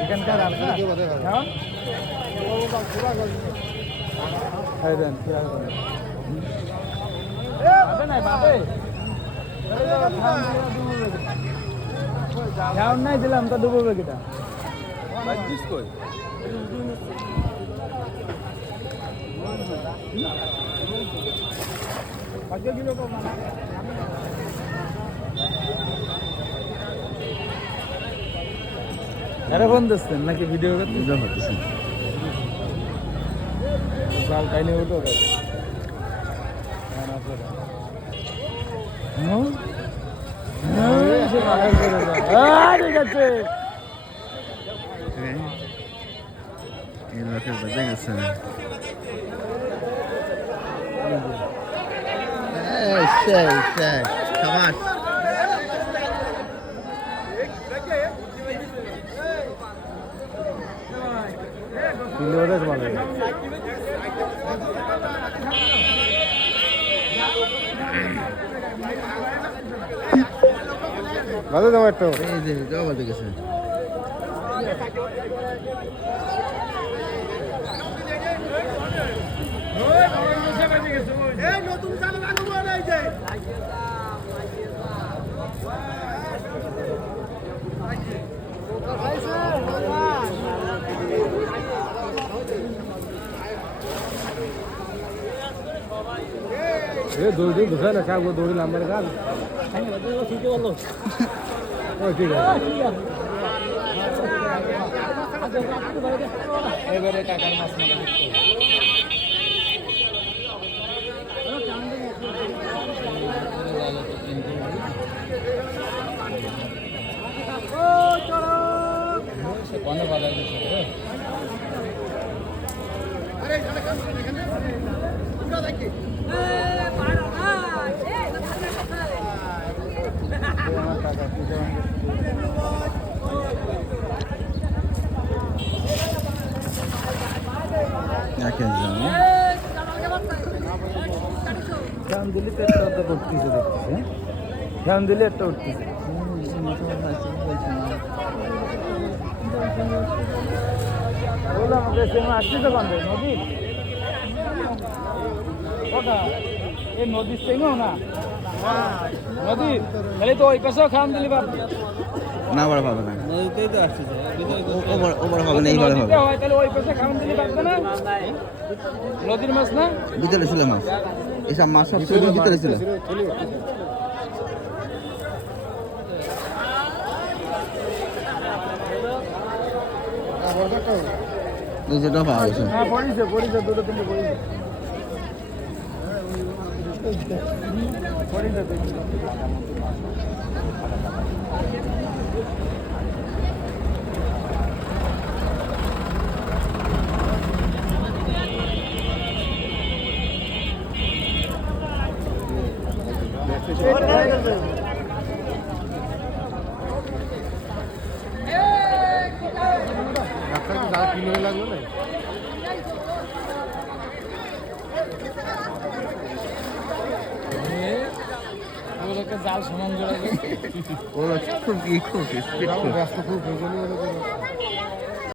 এখানকার নাই দিলাম তো ডুববে কিটা আরে ফোন দিচ্ছেন নাকি ভিডিও করতেছেন জাল টাইনে উঠো ঠিক আছে খাবার ভালো দাও একটু এই যে যাও বলতে গেছে নতুন চালু রাখবো এই যে দৌড়ি বুঝা না খাবো দৌড়ি নাম্বার গাল ঠিক আছে এবারে কাকার মাছ কোন বাজার ধ্যান দিলে তো একটা উঠতেছে দেখতেছে ধ্যান দিলে একটা উঠতেছে বললাম ওকে সেমা আসতেছে কোন নদী ওটা এই নদীর সেমও না নদী তাহলে তো ওই পাশেও খাম দিলি বাপ না বড় হবে না নদীতেই তো আসছে ওপর হবে না এইভাবে হবে তাহলে ওই পাশে খাম দিলি পারবে না নদীর মাছ না ভিতরে ছিল মাছ এসব মাছ সব ছিল ভিতরে ছিল যেটা পাওয়া গেছে হ্যাঁ পড়িছে দুটো তিনটে পড়িছে লাগলো না জাল সমান করে খুব ব্যস্ত খুব